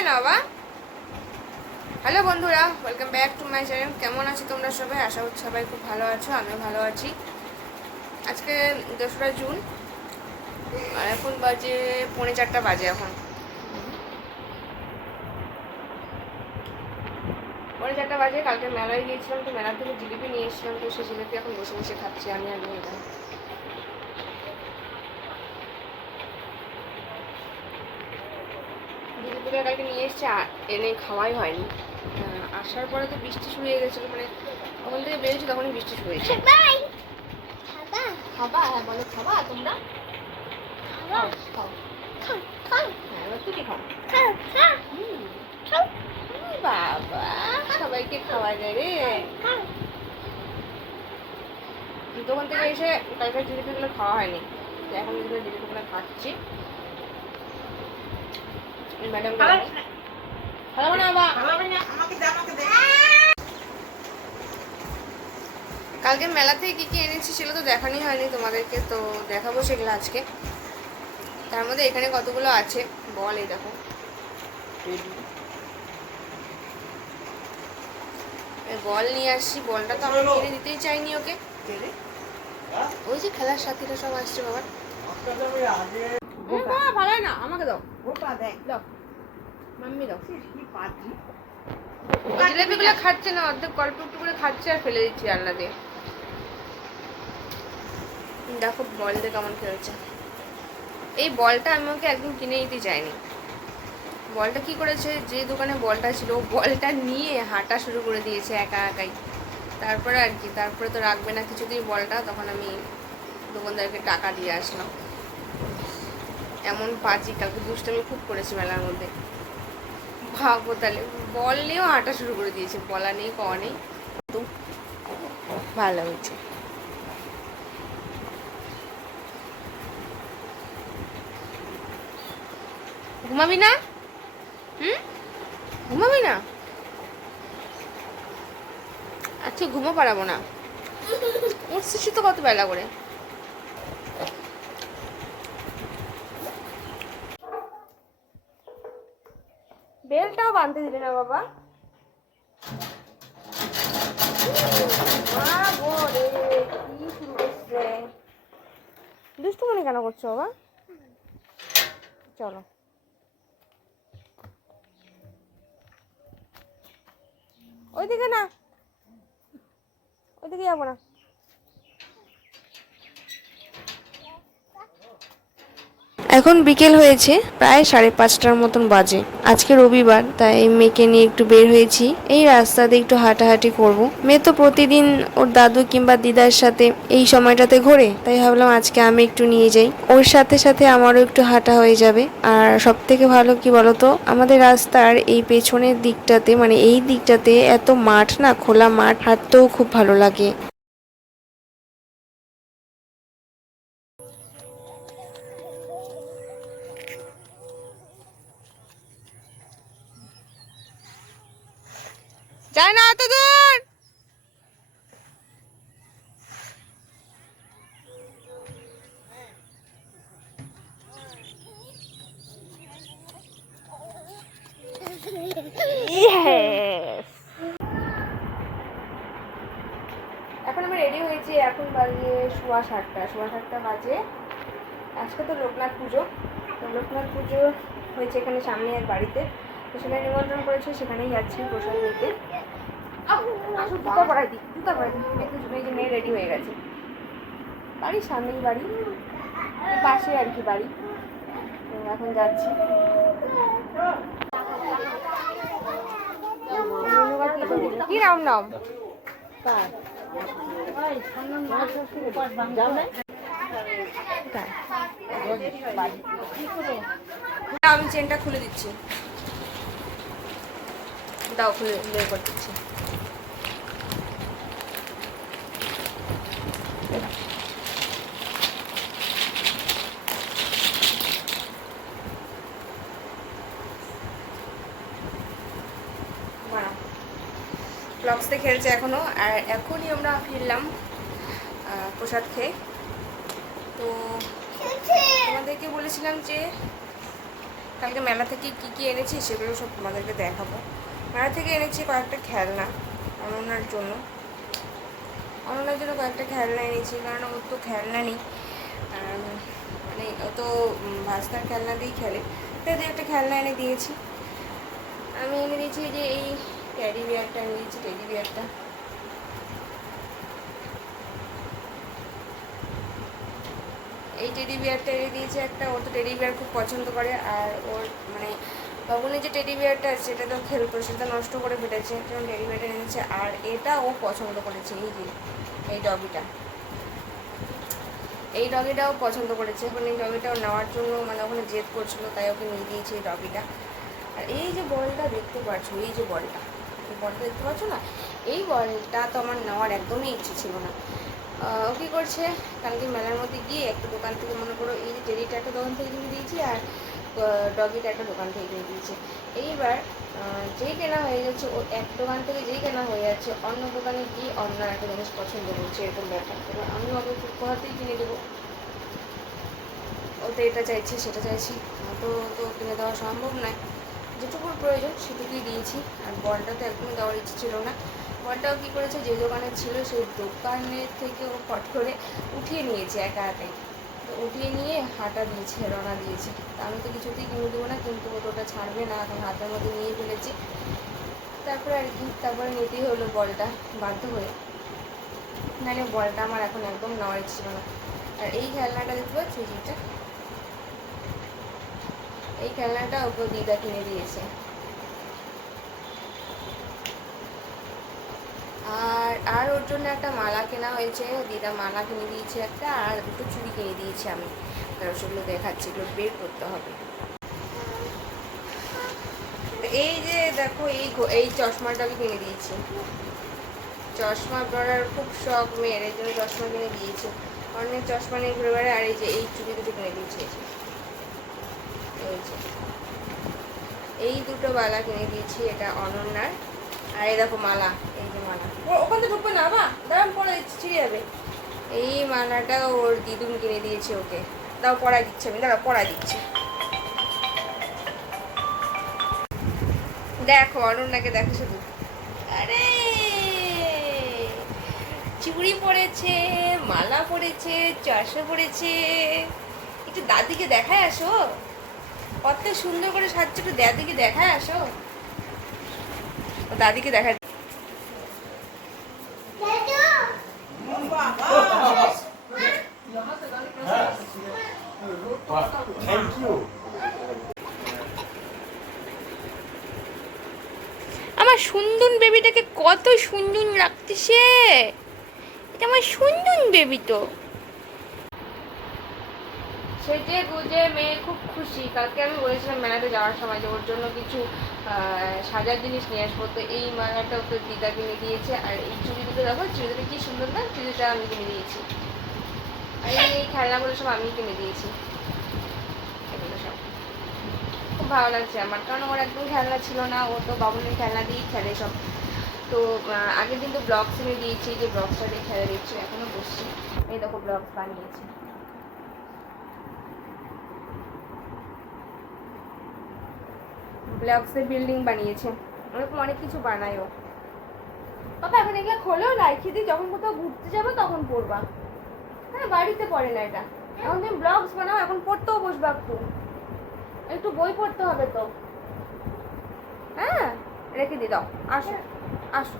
যায় না বাবা। হ্যালো বন্ধুরা, welcome back to my channel. কেমন আছো তোমরা সবাই? আশা করছি সবাই খুব ভালো আছো, আমিও ভালো আছি। আজকে 2রা জুন আর এখন বাজে 3:45 বাজে। এখন 3:45 বাজে। কালকে মেলায় গিয়েছিলাম, তো মেলার থেকে জিলিপি নিয়ে এসেছিলাম, তো সেই জিলিপি এখন বসে বসে খাচ্ছি আমি আর মেয়েটা। জিলিপিটা কালকে নিয়ে এসেছি, এনে খাওয়াই হয়নি। আসার পরে তো বৃষ্টি শুরু হয়ে গেছিলো, মানে ওখান থেকে বেরিয়েছি তখনই বৃষ্টি শুরু হয়েছে। খাবা? হ্যাঁ বলো, খাবা তোমরা? খাও খাও খাও। হ্যাঁ এবার তুই খাও। বাবা সবাইকে খাওয়া যায় রে। দোকান থেকে এসে কালকে জিলিপিগুলো খাওয়া হয়নি, এখন জিলিপিগুলো খাচ্ছি। ম্যাডাম খাওয়াবো না বাবা। কালকে মেলা থেকে কী কী এনেছি সেগুলো তো দেখানোই হয়নি তোমাদেরকে, তো দেখাবো সেগুলো আজকে। তার মধ্যে এখানে কতগুলো আছে বল, এই দেখো বল নিয়ে আসছি। বলটা তো আমরা কিনে দিতেই চাইনি ওকে, ওই যে খেলার সাথীরা সব আসছে। বাবা ভালো না, আমাকে দাও, দাও মাম্মি দাও। জিলেপিগুলো খাচ্ছে না, অর্ধেক গল্প একটু করে খাচ্ছে আর ফেলে দিচ্ছি রান্না দিয়ে। দেখো বল দিয়ে কেমন খেলছে। এই বলটা আমি ওকে একদিন কিনে দিতে চাইনি। বলটা কি করেছে, যে দোকানে বলটা ছিল বলটা নিয়ে হাঁটা শুরু করে দিয়েছে একা একাই। তারপরে আর কি, তারপরে তো রাখবে না কিছুতেই বলটা, তখন আমি দোকানদারকে টাকা দিয়ে আসলাম। এমন পাজি, কালকে দুষ্টামি খুব করেছি মেলার মধ্যে। ভাবো তাহলে, বল নিয়েও হাঁটা শুরু করে দিয়েছে, বলা নেই কওয়া নেই। তো ভালো হয়েছে। ঘুমাবি না? ঘুমাবি না? আচ্ছা ঘুমো পারাবো না, উঠছিস তো কত বেলা করে। বেলটাও বাঁধতে দিলে না বাবা। কি শুরু করছে, দুষ্টু মনে কেন করছো বাবা? চলো ওইদিকে না, ওইদিকে যাবো না। এখন বিকেল হয়েছে, প্রায় 5:30টার মতন বাজে। আজকে রবিবার, তাই মেয়েকে নিয়ে একটু বের হয়েছি। এই রাস্তাতে একটু হাঁটাহাঁটি করব। মেয়ে তো প্রতিদিন ওর দাদু কিংবা দিদার সাথে এই সময়টাতে ঘোরে, তাই ভাবলাম আজকে আমি একটু নিয়ে যাই। ওর সাথে সাথে আমারও একটু হাঁটা হয়ে যাবে। আর সব থেকে ভালো কি বলতো, আমাদের রাস্তার এই পেছনের দিকটাতে, মানে এই দিকটাতে এত মাঠ না, খোলা মাঠ, হাঁটতেও খুব ভালো লাগে। যায় না এত দূর। এখন আমি রেডি হয়েছি, এখন বাজে 7:15 বাজে। আজকে তো লোকনাথ পুজো, তো লোকনাথ পুজো হয়েছে এখানে সামনে এক বাড়িতে, তো সেখানে নিমন্ত্রণ করেছে, সেখানেই যাচ্ছি প্রসাদ নিতে। জুতা পরাই দিই, এই যে মেয়ে রেডি হয়ে গেছে। বাড়ির সামনেই বাড়ি, পাশে আর কি বাড়ি, তো এখন যাচ্ছি। কি নাম নাম আমি চেনটা খুলে দিচ্ছি, দাও খুলে বের করে দিচ্ছি। ব্লগসতে খেলছে এখনো, আর এখনই আমরা ফিরলাম প্রসাদ খেয়ে। তো তোমাদেরকে বলেছিলাম যে কালকে মেলা থেকে কি কি এনেছি সেগুলো সব তোমাদেরকে দেখাবো। মেলা থেকে এনেছি কয়েকটা খেলনা অনন্যার জন্য। অনন্যার জন্য কয়েকটা খেলনা এনেছি, কারণ ওর তো খেলনা নেই, মানে ও তো ভাস্তার খেলনা দিয়েই খেলে, তাই একটা খেলনা এনে দিয়েছি। আমি এনে দিয়েছি যে এই টেডি বিয়ারটা এনে দিয়েছি, টেডি বিয়ারটা। এই টেডি বিয়ারটা এনে দিয়েছে একটা, ও তো টেডি বিয়ার খুব পছন্দ করে। আর ওর মানে বাবুনের যে টেডি বিয়ারটা আছে সেটা তো খেলতো, সেটা নষ্ট করে ফেলেছে, যেমন টেডি বিয়ারটা এনে দিয়েছে। আর এটা ও পছন্দ করেছে, এই যে এই ডগিটা, এই ডগিটাও পছন্দ করেছে। এখন এই ডগিটাও নেওয়ার জন্য মানে ওখানে জেদ করছিল, তাই ওকে নিয়ে দিয়েছি এই ডগিটা। আর এই যে বলটা দেখতে পাচ্ছ, এই যে বলটা, এই বলটা দেখতে পাচ্ছ না, এই বলটা তো আমার নেওয়ার একদমই ইচ্ছে ছিল না। ও কী করছে, কালকে মেলার মধ্যে গিয়ে একটা দোকান থেকে, মনে করো এই যে টেডিটা একটা দোকান থেকে কিনে দিয়েছি আর ডগিটা একটা দোকান থেকে কিনে দিয়েছি। এইবার যেই কেনা হয়ে যাচ্ছে, ও এক দোকান থেকে যেই কেনা হয়ে যাচ্ছে, অন্য দোকানে গিয়ে অন্য একটা জিনিস পছন্দ করছে, এরকম ব্যাপার। এবার আমি ওকে কোথাতেই কিনে দেবো, ও তো এটা চাইছে সেটা চাইছি, তো তো কিনে দেওয়া সম্ভব নয়। যেটুকুর প্রয়োজন সেটুকুই দিয়েছি। আর বলটা তো একদমই দেওয়ার ইচ্ছে ছিল না। বলটাও কী করেছে, যে দোকানে ছিল সেই দোকানের থেকে ও ফট করে উঠিয়ে নিয়েছে একা একাই, তো উঠিয়ে নিয়ে হাঁটা দিয়েছে, রওনা দিয়েছে। তা আমি তো কিছুতেই কিনে দেবো না, কিন্তু ও তো ওটা ছাড়বে না, এখন হাতের মধ্যে নিয়ে ফেলেছি। তারপরে আর কি, তারপরে নিতেই হলো বলটা বাধ্য হয়ে, নাহলে বলটা আমার এখন একদম নেওয়ার ইচ্ছে ছিল না। আর এই খেলনাটা দেখতে পাচ্ছি, যেটা এই খেলনাটা ওকে দিদা কিনে দিয়েছে। আর ওর জন্য একটা মালা কেনা হয়েছে, দিদা মালা কিনে দিয়েছে একটা, আর দুটো চুড়ি কিনে দিয়েছি আমি। তারপর সেগুলো দেখাচ্ছি, এগুলো বের করতে হবে। এই যে দেখো, এই চশমাটাকে কিনে দিয়েছি। চশমা পরার খুব শখ মেয়ের, এই জন্য চশমা কিনে দিয়েছি। অনেক চশমা নিয়ে ঘুরে বেড়ায়। আর এই যে এই চুড়ি দুটো কিনে দিয়েছি, এই দুটো বালা কিনে দিয়েছি, এটা অনন্যার। আর এই দেখো মালা, এই যে মালা, ওখান থেকে ঢুকবে না বা দাঁড়ান, পরে দিচ্ছি, ছিঁড়ে যাবে। এই মালাটা ওর দিদুন কিনে দিয়েছে ওকে, তাও পড়াই দিচ্ছে, আমি দাঁড়া পড়াই দিচ্ছি। দেখো অনন্যাকে দেখো শুধু, আরে চুড়ি পরেছে, মালা পরেছে, চশমা পরেছে। একটু দাদিকে দেখায় আসো, কত সুন্দর করে সাজছে, একটু দাদিকে দেখায় আসো, দাদিকে দেখা। Thank you. আমার সুন্দর বেবিটাকে কত সুন্দর লাগতেছে, এটা আমার সুন্দর বেবি। তো সেজে গুজে মেয়ে খুব খুশি। কালকে আমি বলেছিলাম মেলাতে যাওয়ার সময় যে ওর জন্য কিছু সাজার জিনিস নিয়ে আসবো, তো এই মালাটা ওকে দিদা কিনে দিয়েছে। আর এই চুড়ি দুটো দেখো, চুড়ি দুটো কি সুন্দর না, চুড়িটা আমি কিনে দিয়েছি। আর এই খেলনাগুলো সব আমি কিনে দিয়েছি, এগুলো সব খুব ভালো লাগছে আমার, কারণ ওর একদম খেলনা ছিল না, ও তো বাবুনের খেলনা দিয়েই খেলে সব। তো আগের দিন তো ব্লগস এনে দিয়েছি, যে ব্লগসটা দিয়ে খেলে দিচ্ছি, এখনও বসছি। এই দেখো ব্লগস বানিয়েছি, ব্লগসের বিল্ডিং বানিয়েছে, ওরকম অনেক কিছু বানায়ও। বাবা এখন এগুলো খোলেও রাখিয়ে দিই, যখন কোথাও ঘুরতে যাবো তখন পড়বা। হ্যাঁ, বাড়িতে পড়ে না এটা। এখন তুমি ব্লগস বানাও, এখন পড়তেও বসবা, একটু একটু বই পড়তে হবে তো। হ্যাঁ, রেখে দিয়ে দাও, আসো আসো।